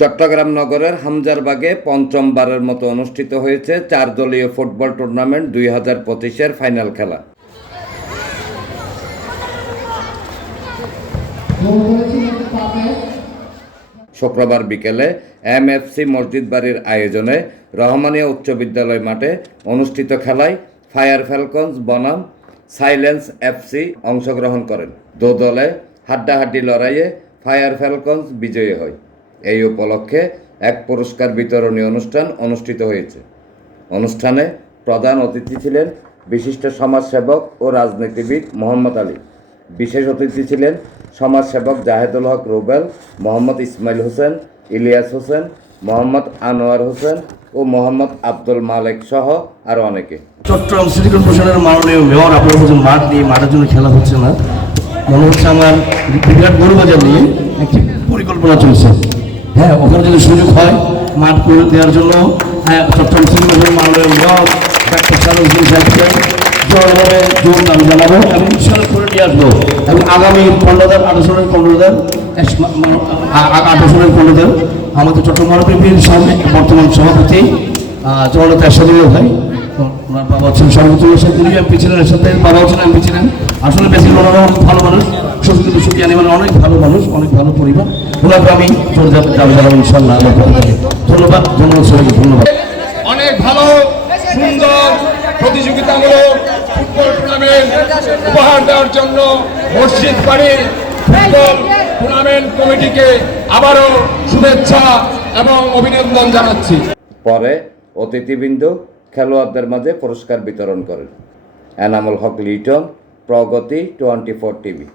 চট্টগ্রাম নগরের হামজারবাগে পঞ্চমবারের মতো অনুষ্ঠিত হয়েছে চার দলীয় ফুটবল টুর্নামেন্ট দুই হাজার পঁচিশের ফাইনাল খেলা। শুক্রবার বিকেলে এমএফসি মসজিদ বাড়ির আয়োজনে রহমানিয়া উচ্চ বিদ্যালয় মাঠে অনুষ্ঠিত খেলায় ফায়ার ফ্যালকনস, বনাম সাইলেন্স এফসি অংশগ্রহণ করেন। দো দলে হাড্ডাহাড্ডি লড়াইয়ে ফায়ার ফ্যালকনস বিজয়ী হয়। এই উপলক্ষে এক পুরস্কার বিতরণী অনুষ্ঠান অনুষ্ঠিত হয়েছে। অনুষ্ঠানে প্রধান অতিথি ছিলেন বিশিষ্ট সমাজসেবক ও রাজনীতিবিদ মোহাম্মদ আলী। বিশেষ অতিথি ছিলেন সমাজসেবক জাহেদুল হক রুবেল, মোহাম্মদ ইসমাইল হোসেন, ইলিয়াস হোসেন, মোহাম্মদ আনোয়ার হোসেন ও মোহাম্মদ আব্দুল মালেক সহ আরও অনেকে। চট্টগ্রাম সিটি কর্পোরেশনের মাননীয় মেয়র, আপনার বলছেন মাঠ নিয়ে মাঠের জন্য খেলা হচ্ছে না। মনে হচ্ছে আমার বিরাট গরুবাজার নিয়ে একটি পরিকল্পনা চলছে। হ্যাঁ ওখানে যদি সুযোগ হয় মাঠ করে দেওয়ার জন্য হ্যাঁ চট্টগ্রাম সিটি কর্পোরেশনের মাননীয় মেয়র, ডাক্তার সাদুল সাহেবকে জোরভাবে জোর দাবি জানাব এবং ইনশাল্লাহ করে নিয়ে আসব। এবং আগামী পনেরোদের আমাদের চট্টগ্রাম মহানগরীর সামনে বর্তমান সভাপতি জগন্নাথ এরশাদুল্লাহ ভাই। ওনার বাবা হচ্ছেন এমপি ছিলেন এর সাথে বাবা হচ্ছেন এমপি ছিলেন। আসলে বেশি ওনারা অনেক ভালো মানুষ মানে অনেক ভালো মানুষ অনেক ভালো পরিবার। ওনাকে আমি চলে যাবে যাবে যাব ইনশাল্লাহ আল্লাহ ধন্যবাদ ধন্যবাদ সবাইকে ধন্যবাদ। অনেক ভালো সুন্দর প্রতিযোগিতামূলক ফুটবল টুর্নামেন্ট উপহার দেওয়ার জন্য মসজিদ বাড়ির ফুটবল টুর্নামেন্ট কমিটিকে আবারও শুভেচ্ছা এবং অভিনন্দন জানাচ্ছি। পরে অতিথিবৃন্দ খেলোয়াড়দের মাঝে পুরস্কার বিতরণ করেন। Enamul Haque Liton Pragati twenty four TV.